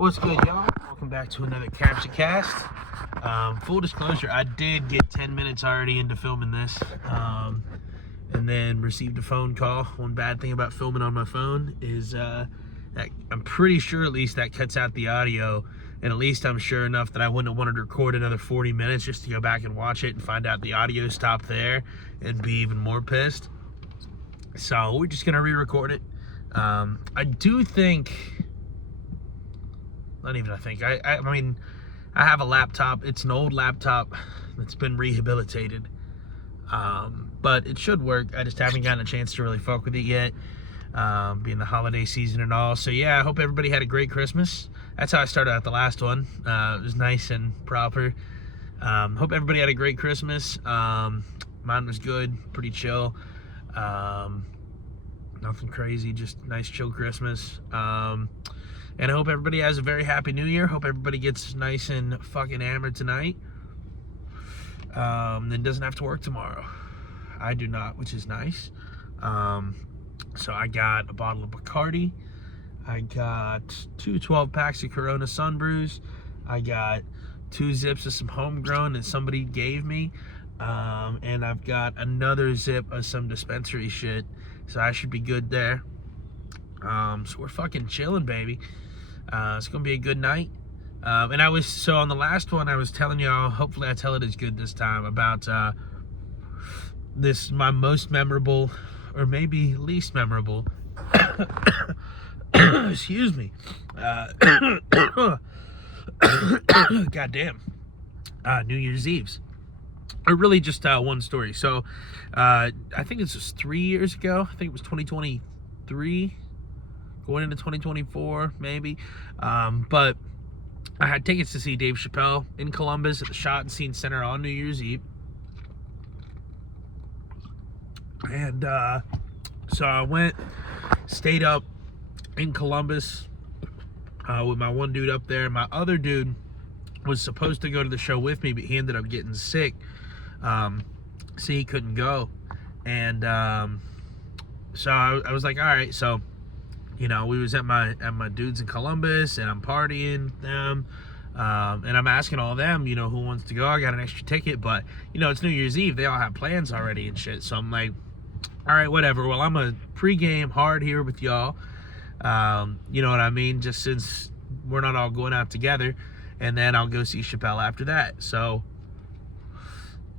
What's good, y'all? Welcome back to another CaptchaCast. Full disclosure, I did get 10 minutes already into filming this, and then received a phone call. One bad thing about filming on my phone is that I'm pretty sure at least that cuts out the audio, and at least I'm sure enough that I wouldn't have wanted to record another 40 minutes just to go back and watch it and find out the audio stopped there and be even more pissed. So we're just gonna re-record it. I do think... Not even I think. I mean, I have a laptop. It's an old laptop that's been rehabilitated. But it should work. I just haven't gotten a chance to really fuck with it yet. Being the holiday season and all. So yeah, I hope everybody had a great Christmas. That's how I started out the last one. It was nice and proper. Hope everybody had a great Christmas. Mine was good. Pretty chill. Nothing crazy. Just nice chill Christmas. And I hope everybody has a very happy new year. Hope everybody gets nice and fucking hammered tonight. Then doesn't have to work tomorrow. I do not, which is nice. So I got a bottle of Bacardi. I got two 12 packs of Corona Sun Brews. I got 2 zips of some homegrown that somebody gave me. And I've got another zip of some dispensary shit. So I should be good there. So we're fucking chilling, baby. It's gonna be a good night. And so on the last one I was telling y'all, hopefully I tell it as good this time, about my most memorable, or maybe least memorable, excuse me, goddamn, New Year's Eves. Or really just one story. So I think it's just 3 years ago. I think it was 2023. Going into 2024, maybe. But I had tickets to see Dave Chappelle in Columbus at the Shot and Scene Center on New Year's Eve. And so I went, stayed up in Columbus with my one dude up there. My other dude was supposed to go to the show with me, but he ended up getting sick. So he couldn't go. And so I was like, all right, so... You know, we was at my dudes in Columbus, and I'm partying them, and I'm asking all of them, you know, who wants to go. I got an extra ticket, but, you know, it's New Year's Eve. They all have plans already and shit. So I'm like, all right, whatever. Well, I'm a pregame hard here with y'all. You know what I mean? Just since we're not all going out together, and then I'll go see Chappelle after that. So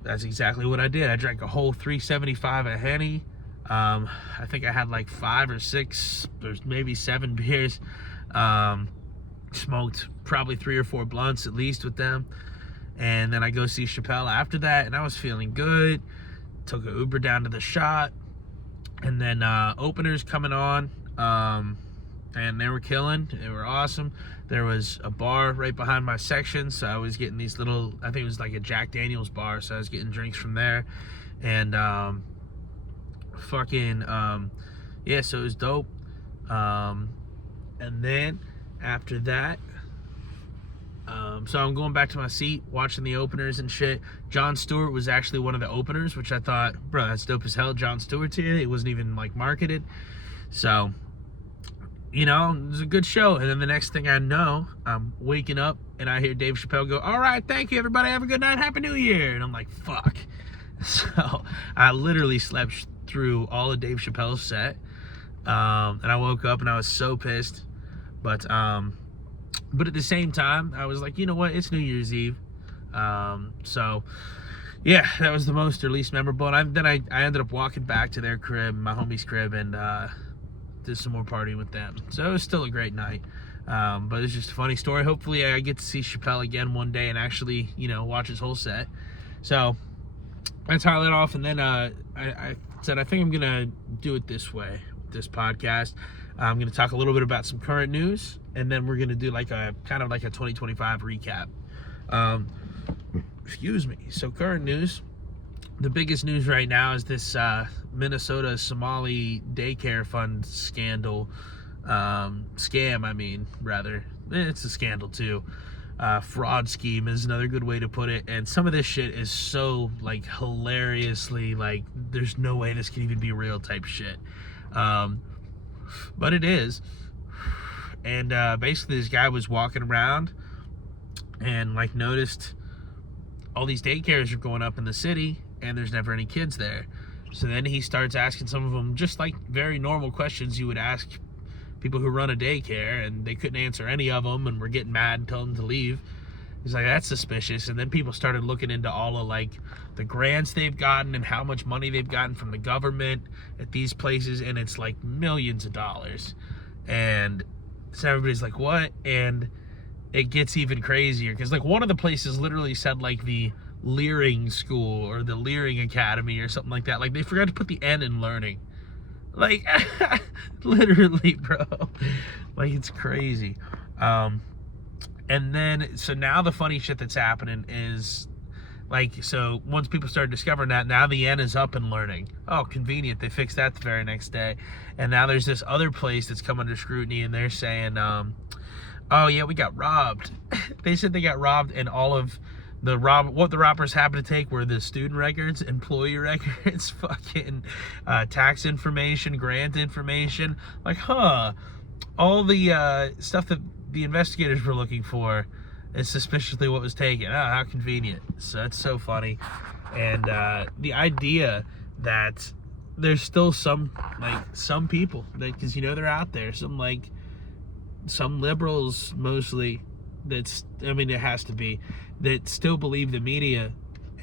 that's exactly what I did. I drank a whole 375 of Henny. I think I had like 5 or 6, or maybe 7 beers. Smoked probably 3 or 4 blunts at least with them. And then I go see Chappelle after that, and I was feeling good. Took an Uber down to the Shot. And then openers coming on. And they were killing. They were awesome. There was a bar right behind my section, so I was getting these little, I think it was like a Jack Daniels bar, so I was getting drinks from there. And yeah, so it was dope. And then after that, so I'm going back to my seat watching the openers and shit. Jon Stewart was actually one of the openers, which I thought, bro, that's dope as hell. Jon Stewart's here. It wasn't even like marketed. So, you know, it was a good show. And then the next thing I know, I'm waking up and I hear Dave Chappelle go, all right, thank you everybody, have a good night, happy new year. And I'm like, fuck. So I literally slept through all of Dave Chappelle's set, and I woke up and I was so pissed, but at the same time I was like, you know what, it's New Year's Eve. So yeah, that was the most or least memorable. And then I ended up walking back to their crib, my homie's crib, and did some more partying with them. So it was still a great night. But it's just a funny story. Hopefully I get to see Chappelle again one day and actually, you know, watch his whole set. So that's how I let off. And then I said, I think I'm gonna do it this way, this podcast. I'm gonna talk a little bit about some current news, and then we're gonna do like a kind of like a 2025 recap. Excuse me. So current news, the biggest news right now is this Minnesota Somali daycare fund scandal, scam. I mean, rather, it's a scandal too. Fraud scheme is another good way to put it. And some of this shit is so like hilariously like there's no way this can even be real type shit. But it is. And basically this guy was walking around and like noticed all these daycares are going up in the city and there's never any kids there. So then he starts asking some of them just like very normal questions you would ask people who run a daycare, and they couldn't answer any of them and were getting mad and telling them to leave. He's like, that's suspicious. And then people started looking into all of like the grants they've gotten and how much money they've gotten from the government at these places, and it's like millions of dollars. And so everybody's like, what? And it gets even crazier because like one of the places literally said like the Leering School or the Leering Academy or something like that. Like they forgot to put the N in learning. Like literally, bro. Like it's crazy. And then so now the funny shit that's happening is like, so once people started discovering that, now the N is up in learning. Oh, convenient. They fixed that the very next day. And now there's this other place that's come under scrutiny, and they're saying, oh yeah, we got robbed. They said they got robbed, and all of what the robbers happened to take were the student records, employee records, fucking tax information, grant information. Like, all the stuff that the investigators were looking for is suspiciously what was taken. Oh, how convenient. So it's so funny. And the idea that there's still some people that, because they're out there, some liberals mostly, it has to be, that still believe the media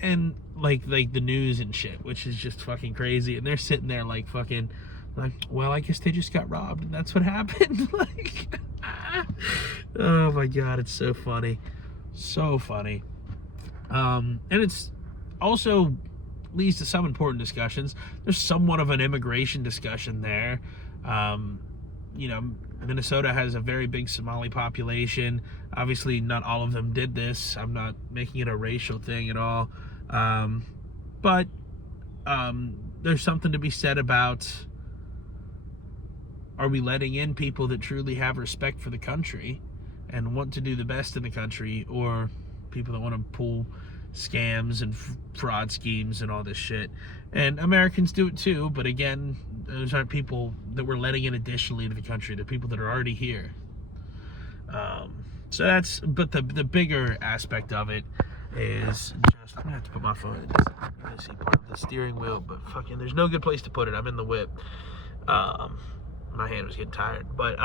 and like the news and shit, which is just fucking crazy. And they're sitting there like fucking like, well, I guess they just got robbed and that's what happened. Like, oh my god, it's so funny. And it's also leads to some important discussions. There's somewhat of an immigration discussion there. Minnesota has a very big Somali population. Obviously, not all of them did this. I'm not making it a racial thing at all. But there's something to be said about, are we letting in people that truly have respect for the country and want to do the best in the country, or people that want to pull scams and fraud schemes and all this shit? And Americans do it too, but again, those aren't people that we're letting in additionally into the country. They're people that are already here. But the bigger aspect of it is just, I'm gonna have to put my phone in this part of the steering wheel, but fucking there's no good place to put it. I'm in the whip. My hand was getting tired. But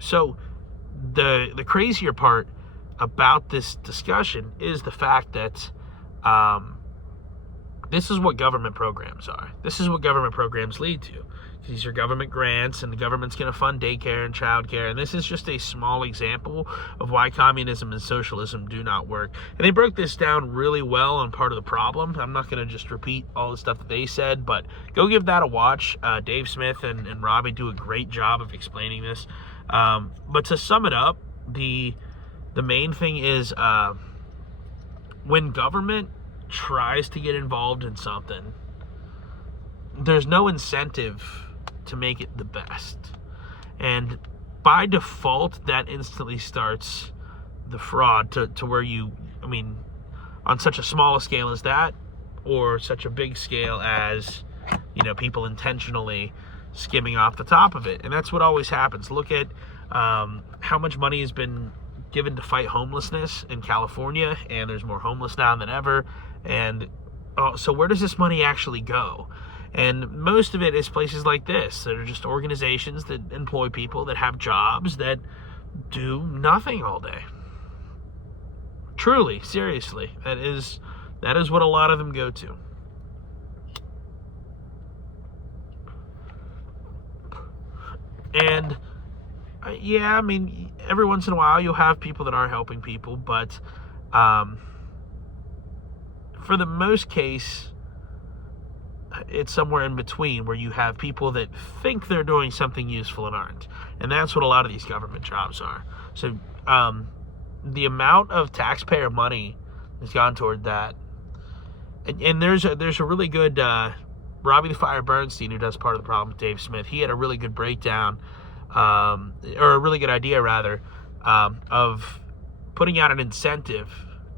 so the crazier part about this discussion is the fact that this is what government programs are. This is what government programs lead to. These are government grants, and the government's going to fund daycare and childcare. And this is just a small example of why communism and socialism do not work. And they broke this down really well on part of the problem. I'm not going to just repeat all the stuff that they said, but go give that a watch. Dave Smith and Robbie do a great job of explaining this. But to sum it up, the main thing is when government tries to get involved in something, there's no incentive to make it the best. And by default, that instantly starts the fraud to where on such a small scale as that, or such a big scale as, people intentionally skimming off the top of it. And that's what always happens. Look at how much money has been given to fight homelessness in California, and there's more homeless now than ever. And so where does this money actually go? And most of it is places like this that are just organizations that employ people that have jobs that do nothing all day. Truly, seriously, that is what a lot of them go to. And every once in a while you'll have people that are helping people, but for the most case, it's somewhere in between, where you have people that think they're doing something useful and aren't. And that's what a lot of these government jobs are. So the amount of taxpayer money has gone toward that. And there's a really good Robbie the Fire Bernstein, who does Part of the Problem with Dave Smith. He had a really good breakdown, or a really good idea rather, of putting out an incentive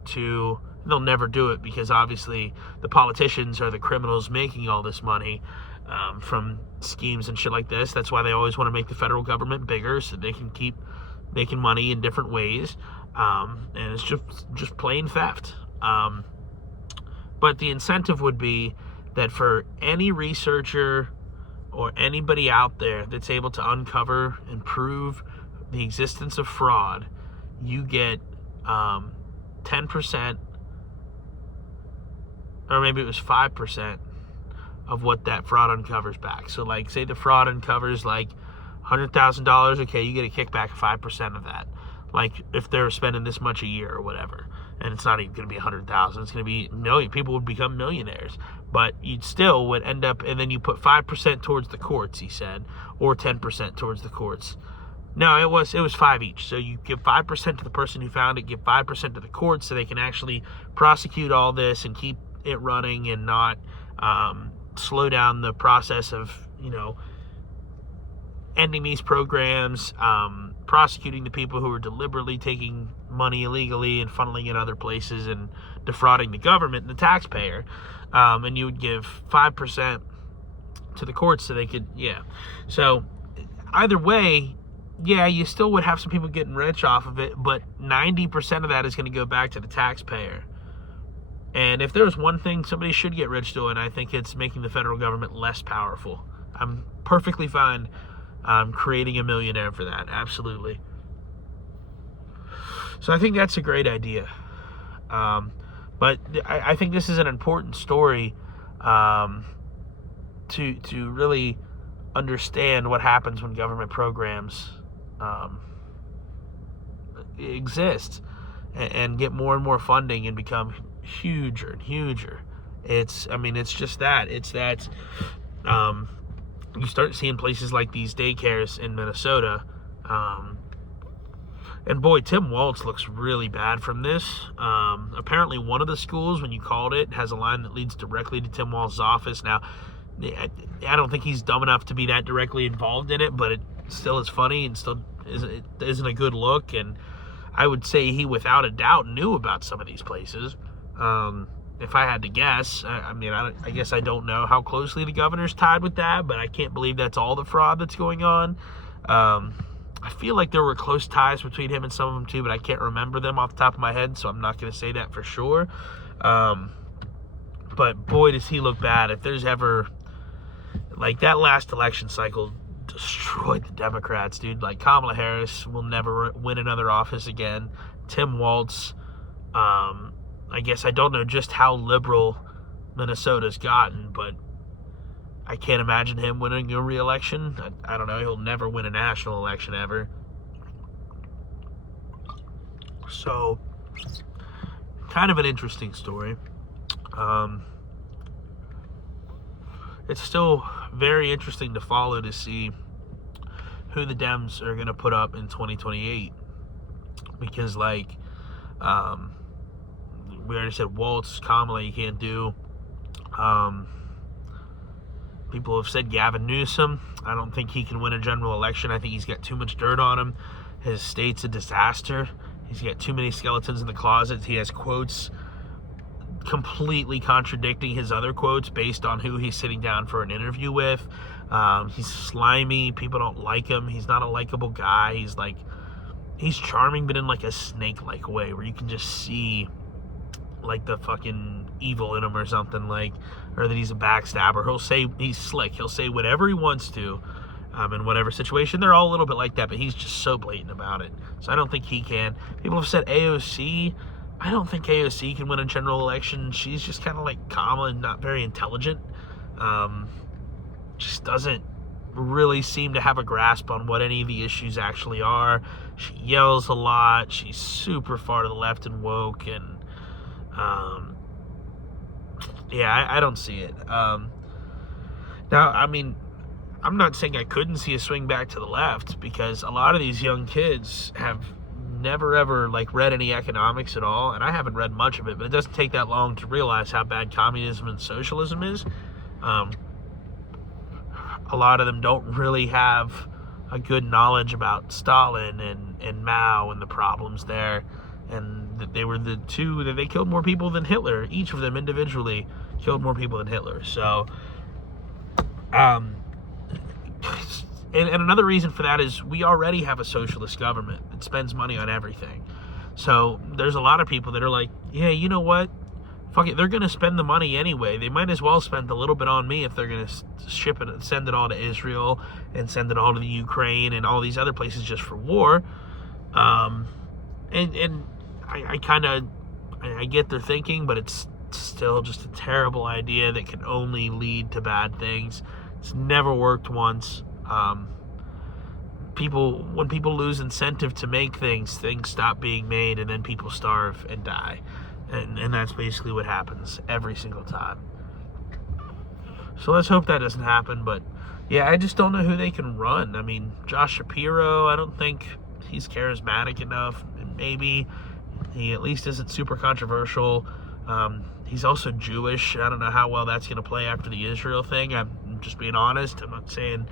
to, they'll never do it because obviously the politicians are the criminals making all this money, from schemes and shit like this. That's why they always want to make the federal government bigger so they can keep making money in different ways. And it's just plain theft. But the incentive would be that for any researcher or anybody out there that's able to uncover and prove the existence of fraud, you get 10%, or maybe it was 5% of what that fraud uncovers back. So, like, say the fraud uncovers like $100,000, okay, you get a kickback of 5% of that. Like, if they're spending this much a year or whatever, and it's not even going to be 100,000, it's going to be million. People would become millionaires, but you'd still would end up, and then you put 5% towards the courts, he said, or 10% towards the courts. No, it was 5 each. So you give 5% to the person who found it, give 5% to the courts, so they can actually prosecute all this and keep it running and not slow down the process of, ending these programs, prosecuting the people who are deliberately taking money illegally and funneling it other places and defrauding the government and the taxpayer. And you would give 5% to the courts so they could, So either way, you still would have some people getting rich off of it, but 90% of that is going to go back to the taxpayer. And if there's one thing somebody should get rich doing, I think it's making the federal government less powerful. I'm perfectly fine creating a millionaire for that. Absolutely. So I think that's a great idea. But I think this is an important story to really understand what happens when government programs exist and get more and more funding and become huger and huger. It's just that. It's that you start seeing places like these daycares in Minnesota. And boy, Tim Walz looks really bad from this. Apparently one of the schools, when you called it, has a line that leads directly to Tim Walz's office. Now, I don't think he's dumb enough to be that directly involved in it, but it still is funny and still isn't a good look. And I would say he, without a doubt, knew about some of these places. If I had to guess, I guess I don't know how closely the governor's tied with that, but I can't believe that's all the fraud that's going on. I feel like there were close ties between him and some of them too, but I can't remember them off the top of my head, so I'm not going to say that for sure. But boy, does he look bad. If there's ever, like, that last election cycle destroyed the Democrats, dude. Like, Kamala Harris will never win another office again. Tim Walz, I guess I don't know just how liberal Minnesota's gotten, but I can't imagine him winning a re-election. I don't know. He'll never win a national election ever. So, kind of an interesting story. It's still very interesting to follow to see who the Dems are going to put up in 2028. Because, like, we already said Walz, Kamala, you can't do. People have said Gavin Newsom. I don't think he can win a general election. I think he's got too much dirt on him. His state's a disaster. He's got too many skeletons in the closet. He has quotes completely contradicting his other quotes based on who he's sitting down for an interview with. He's slimy. People don't like him. He's not a likable guy. He's charming, but in like a snake-like way where you can just see like the fucking evil in him or something, like, or that he's a backstabber. He'll say he's slick. He'll say whatever he wants to in whatever situation. They're all a little bit like that, but he's just so blatant about it. So I don't think he can. People have said AOC. I don't think AOC can win a general election. She's just kind of like Kamala and not very intelligent. Just doesn't really seem to have a grasp on what any of the issues actually are. She yells a lot. She's super far to the left and woke, and I don't see it. Now, I'm not saying I couldn't see a swing back to the left, because a lot of these young kids have never ever read any economics at all, and I haven't read much of it, but it doesn't take that long to realize how bad communism and socialism is. A lot of them don't really have a good knowledge about Stalin and Mao and the problems there, and that they were the two that they killed more people than Hitler. Each of them individually killed more people than Hitler. So Um, and another reason for that is we already have a socialist government that spends money on everything. So there's a lot of people that are like, yeah, you know what? Fuck it, they're going to spend the money anyway. They might as well spend a little bit on me if they're going to ship it and send it all to Israel and send it all to the Ukraine and all these other places just for war. And I kind of, I get their thinking, but it's still just a terrible idea that can only lead to bad things. It's never worked once. When people lose incentive to make things stop being made, and then people starve and die. And that's basically what happens every single time. So let's hope that doesn't happen. But yeah, I just don't know who they can run. I mean, Josh Shapiro, I don't think he's charismatic enough. Maybe he at least isn't super controversial. He's also Jewish. I don't know how well that's going to play after the Israel thing. I'm just being honest. I'm not saying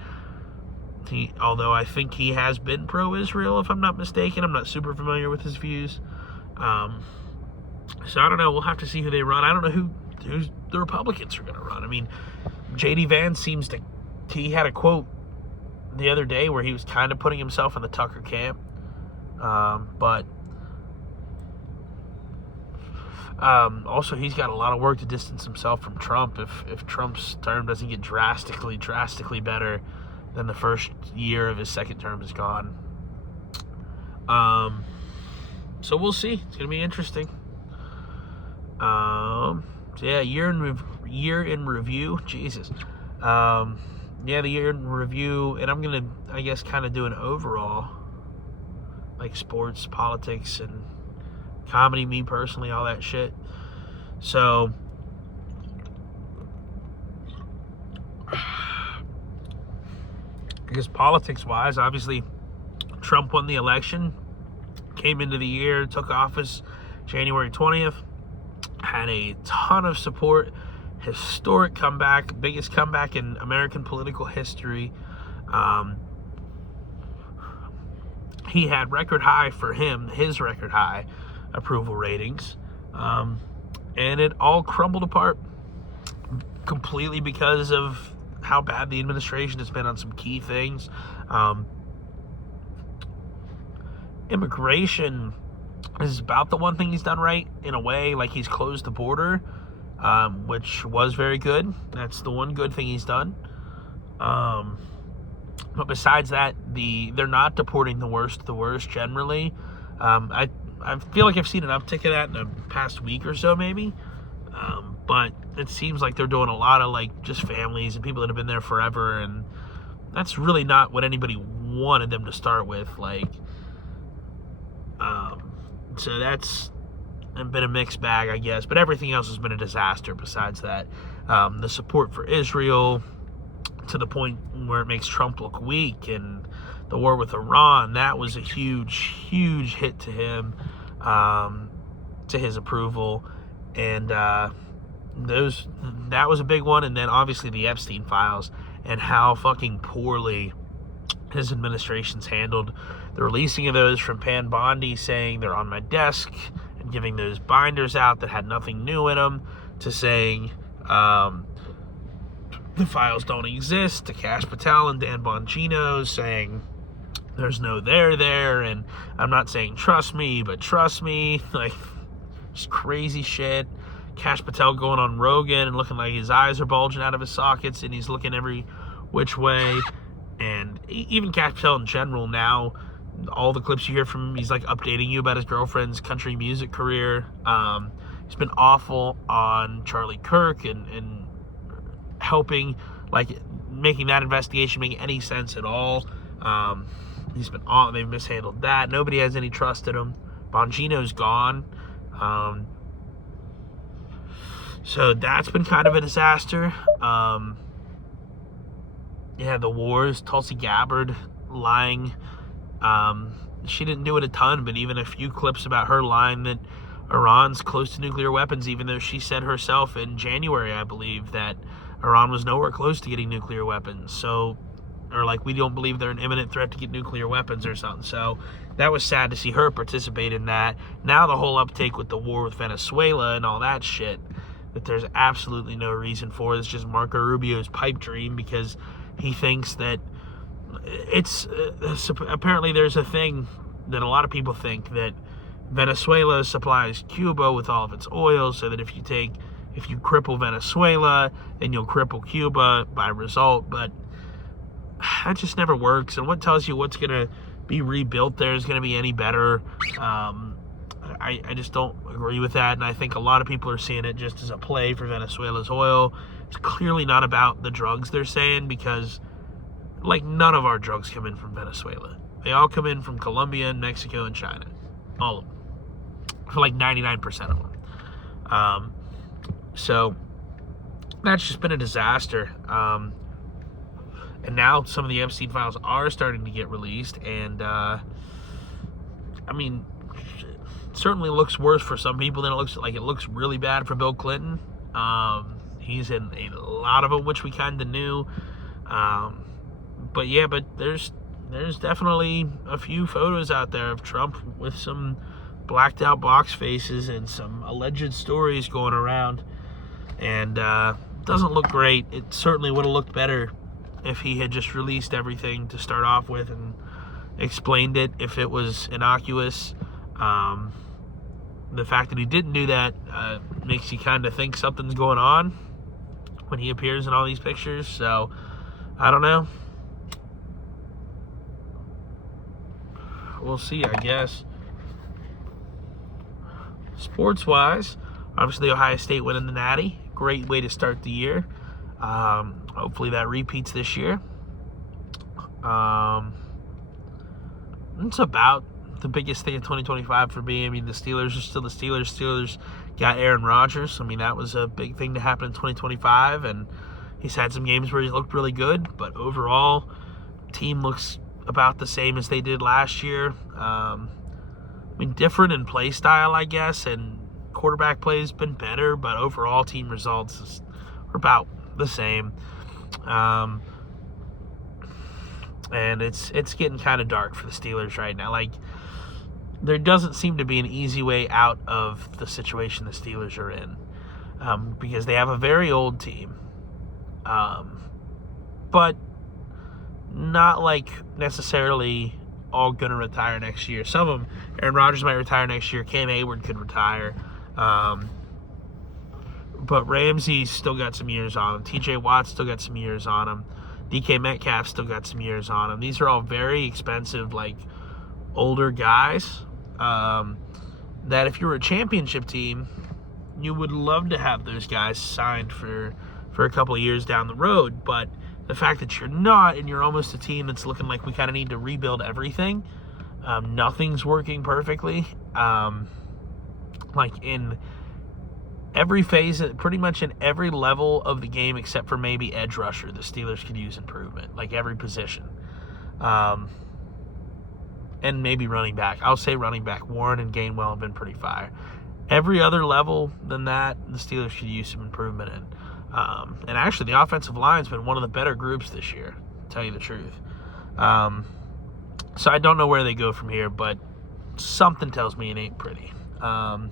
although I think he has been pro-Israel, if I'm not mistaken. I'm not super familiar with his views. So I don't know. We'll have to see who they run. I don't know who the Republicans are going to run. I mean, J.D. Vance he had a quote the other day where he was kind of putting himself in the Tucker camp. But also he's got a lot of work to distance himself from Trump if Trump's term doesn't get drastically better than the first year of his second term is gone. So we'll see. It's going to be interesting. So yeah, year in review. Jesus. The year in review, and I'm gonna, I guess, kind of do an overall, like sports, politics, and comedy. Me personally, all that shit. So, because politics-wise, obviously, Trump won the election, came into the year, took office January 20th. Had a ton of support, historic comeback, biggest comeback in American political history. He had his record high approval ratings. And it all crumbled apart completely because of how bad the administration has been on some key things. Immigration is about the one thing he's done right, in a way. Like, he's closed the border, which was very good. That's the one good thing he's done. But besides that, they're not deporting the worst of the worst generally. I feel like I've seen an uptick of that in the past week or so, maybe. But it seems like they're doing a lot of, like, just families and people that have been there forever, and that's really not what anybody wanted them to start with. Like, so that's been a mixed bag, I guess. But everything else has been a disaster besides that. The support for Israel, to the point where it makes Trump look weak, and the war with Iran, that was a huge hit to him, to his approval. And that was a big one. And then obviously the Epstein files, and how fucking poorly his administration's handled the releasing of those, from Pam Bondi saying they're on my desk and giving those binders out that had nothing new in them, to saying the files don't exist, to Kash Patel and Dan Bongino saying there's no there, and I'm not saying trust me, but trust me. Like, just crazy shit. Kash Patel going on Rogan and looking like his eyes are bulging out of his sockets, and he's looking every which way. And even Kash Patel in general now, all the clips you hear from him, he's like updating you about his girlfriend's country music career. He's been awful on Charlie Kirk and helping, like, making that investigation make any sense at all. They've mishandled that. Nobody has any trust in him. Bongino's gone. So that's been kind of a disaster. The wars, Tulsi Gabbard lying. She didn't do it a ton, but even a few clips about her lying that Iran's close to nuclear weapons, even though she said herself in January, I believe, that Iran was nowhere close to getting nuclear weapons. So, or like, we don't believe they're an imminent threat to get nuclear weapons or something. So that was sad to see her participate in that. Now the whole uptake with the war with Venezuela and all that shit, that there's absolutely no reason for. It's just Marco Rubio's pipe dream because he thinks that it's apparently there's a thing that a lot of people think that Venezuela supplies Cuba with all of its oil, so that if you cripple Venezuela, then you'll cripple Cuba by result. But that just never works. And what tells you what's going to be rebuilt there is going to be any better? I just don't agree with that. And I think a lot of people are seeing it just as a play for Venezuela's oil. It's clearly not about the drugs they're saying, because like none of our drugs come in from Venezuela. They all come in from Colombia and Mexico and China. All of them. For like 99% of them. So that's just been a disaster. And now some of the Epstein files are starting to get released. And, I mean, it certainly looks worse for some people than it looks really bad for Bill Clinton. He's in a lot of them, which we kind of knew. But there's definitely a few photos out there of Trump with some blacked out box faces and some alleged stories going around. And doesn't look great. It certainly would have looked better if he had just released everything to start off with and explained it if it was innocuous. The fact that he didn't do that makes you kind of think something's going on when he appears in all these pictures. So, I don't know. We'll see, I guess. Sports-wise, obviously Ohio State winning the Natty. Great way to start the year. Hopefully that repeats this year. It's about the biggest thing in 2025 for me. I mean, the Steelers are still the Steelers. Steelers got Aaron Rodgers. I mean, that was a big thing to happen in 2025, and he's had some games where he's looked really good, but overall, team looks about the same as they did last year. I mean, different in play style, I guess, and quarterback play has been better, but overall team results are about the same. And it's getting kind of dark for the Steelers right now. Like, there doesn't seem to be an easy way out of the situation the Steelers are in, because they have a very old team, but not like necessarily all going to retire next year. Some of them, Aaron Rodgers might retire next year. Cam Hayward could retire. But Ramsey's still got some years on him. TJ Watt's still got some years on him. DK Metcalf's still got some years on him. These are all very expensive, like, older guys that if you were a championship team, you would love to have those guys signed for a couple of years down the road. But the fact that you're not, and you're almost a team that's looking like we kind of need to rebuild everything, nothing's working perfectly. Like in every phase, pretty much in every level of the game except for maybe edge rusher, the Steelers could use improvement, like every position. And maybe running back. I'll say running back. Warren and Gainwell have been pretty fire. Every other level than that, the Steelers could use some improvement in. And actually, the offensive line's been one of the better groups this year, to tell you the truth. So I don't know where they go from here, but something tells me it ain't pretty. I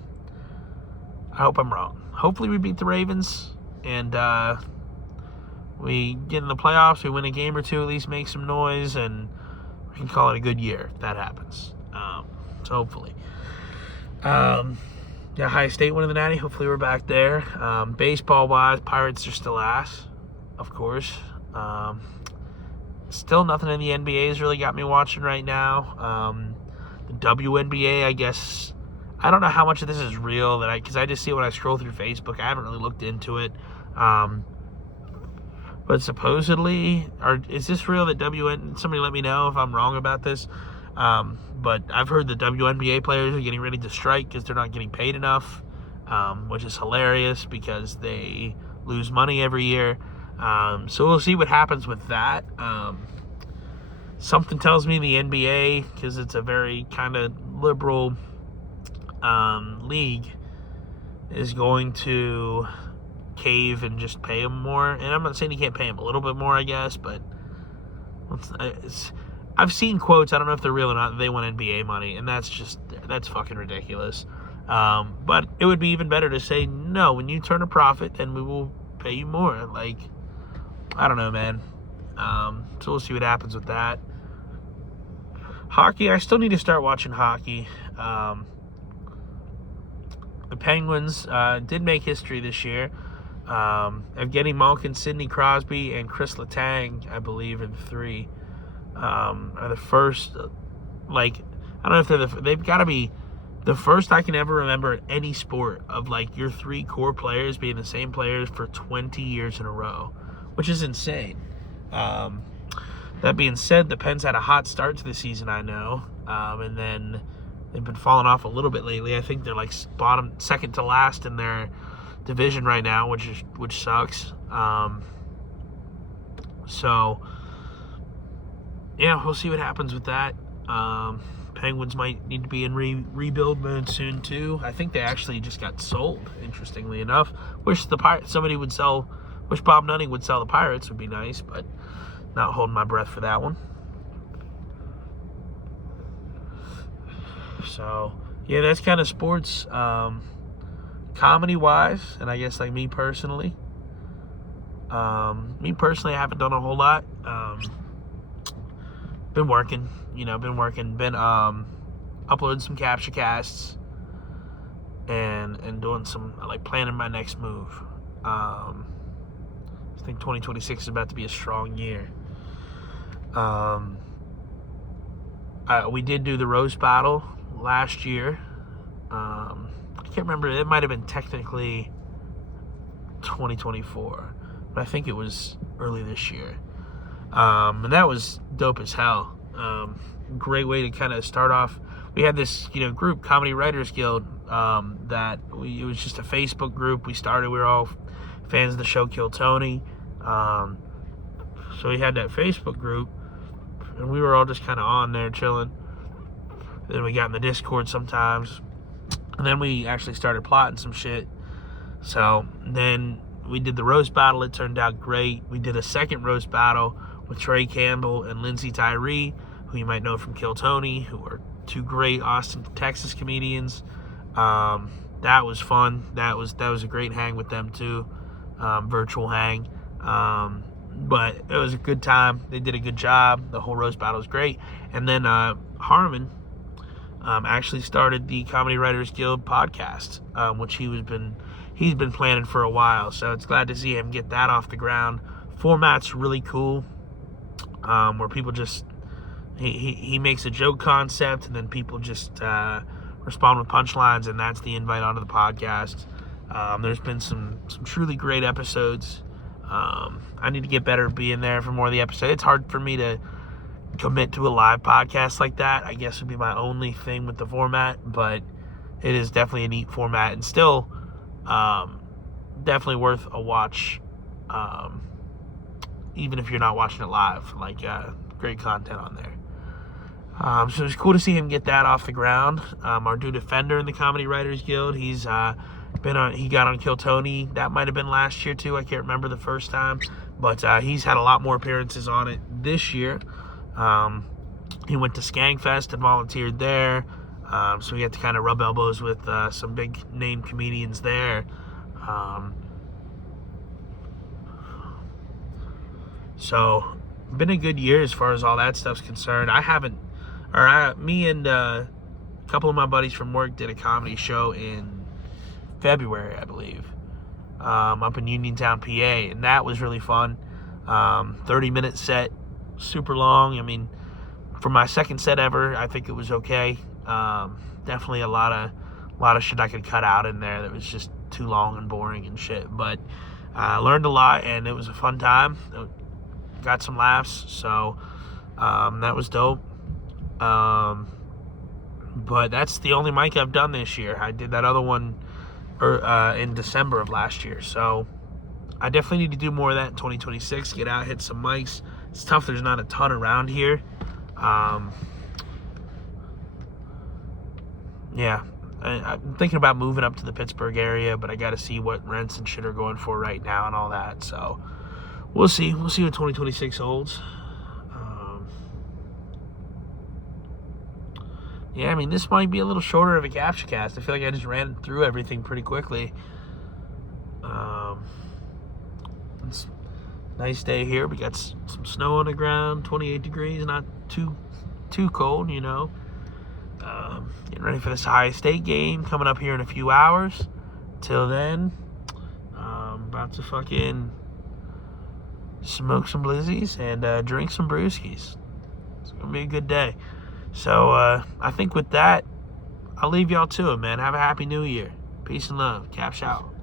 hope I'm wrong. Hopefully we beat the Ravens, and we get in the playoffs, we win a game or two, at least make some noise, and we can call it a good year if that happens. So hopefully. Ohio State winning the Natty. Hopefully we're back there. Baseball-wise, Pirates are still ass, of course. Still nothing in the NBA has really got me watching right now. The WNBA, I guess, I don't know how much of this is real, because I just see it when I scroll through Facebook. I haven't really looked into it. But supposedly, is this real that somebody let me know if I'm wrong about this. But I've heard the WNBA players are getting ready to strike because they're not getting paid enough, which is hilarious because they lose money every year. So we'll see what happens with that. Something tells me the NBA, because it's a very kind of liberal league, is going to cave and just pay them more. And I'm not saying you can't pay them a little bit more, I guess, but I've seen quotes, I don't know if they're real or not, they want NBA money, and that's fucking ridiculous. But it would be even better to say, no, when you turn a profit, then we will pay you more. Like, I don't know, man. So we'll see what happens with that. Hockey, I still need to start watching hockey. The Penguins did make history this year. Evgeny Malkin, Sidney Crosby, and Chris Letang, I believe, are the three. Are the first, like, I don't know if they've got to be the first I can ever remember in any sport of, like, your three core players being the same players for 20 years in a row, which is insane. That being said, the Pens had a hot start to the season, I know, and then they've been falling off a little bit lately. I think they're like second to last in their division right now, which sucks. So yeah, we'll see what happens with that. Penguins might need to be in rebuild mode soon too. I think they actually just got sold, interestingly enough. Wish Bob Nunning would sell the Pirates, would be nice, but not holding my breath for that one. So yeah, that's kind of sports. Comedy wise, and I guess like me personally, I haven't done a whole lot. Been working, been uploading some CaptchaCasts and doing some, like, planning my next move. I think 2026 is about to be a strong year. We did do the roast battle last year. I can't remember, it might have been technically 2024, but I think it was early this year. And that was dope as hell. Great way to kind of start off. We had this, group, Comedy Writers Guild, it was just a Facebook group we started. We were all fans of the show Kill Tony. So we had that Facebook group, and we were all just kind of on there chilling. Then we got in the Discord sometimes, and then we actually started plotting some shit. So then we did the roast battle. It turned out great. We did a second roast battle with Trey Campbell and Lindsay Tyree, who you might know from Kill Tony, who are two great Austin, Texas comedians. That was fun. That was a great hang with them too, virtual hang. But it was a good time. They did a good job. The whole roast battle was great. And then Harmon actually started the Comedy Writers Guild podcast, which he's been planning for a while. So it's glad to see him get that off the ground. Format's really cool, where people just he makes a joke concept, and then people just respond with punchlines, and that's the invite onto the podcast. There's been some truly great episodes. I need to get better at being there for more of the episodes. It's hard for me to commit to a live podcast like that, I guess would be my only thing with the format, but it is definitely a neat format, and still definitely worth a watch, even if you're not watching it live. Like, great content on there. So it's cool to see him get that off the ground. Our dude Defender in the Comedy Writers Guild, he got on Kill Tony. That might have been last year too. I can't remember the first time, but he's had a lot more appearances on it this year. He went to Skankfest and volunteered there, so we had to kind of rub elbows with some big name comedians there. So been a good year as far as all that stuff's concerned. Me and a couple of my buddies from work did a comedy show in February, I believe, up in Uniontown, PA, and that was really fun. 30-minute set, super long. I mean, for my second set ever, I think it was okay. Definitely a lot of shit I could cut out in there that was just too long and boring and shit. But I learned a lot, and it was a fun time. Got some laughs, so that was dope. But that's the only mic I've done this year. I did that other one in December of last year, so I definitely need to do more of that in 2026. Get out, hit some mics. It's tough. There's not a ton around here. Yeah, I'm thinking about moving up to the Pittsburgh area, but I got to see what rents and shit are going for right now and all that. So we'll see. We'll see what 2026 holds. yeah, I mean, this might be a little shorter of a CaptchaCast. I feel like I just ran through everything pretty quickly. It's a nice day here. We got some snow on the ground, 28 degrees, not too cold, you know. Getting ready for this Ohio State game coming up here in a few hours. Till then, about to fucking smoke some blizzies and drink some brewskis. It's gonna be a good day. So I think with that, I'll leave y'all to it, man. Have a happy new year. Peace and love. Caps out.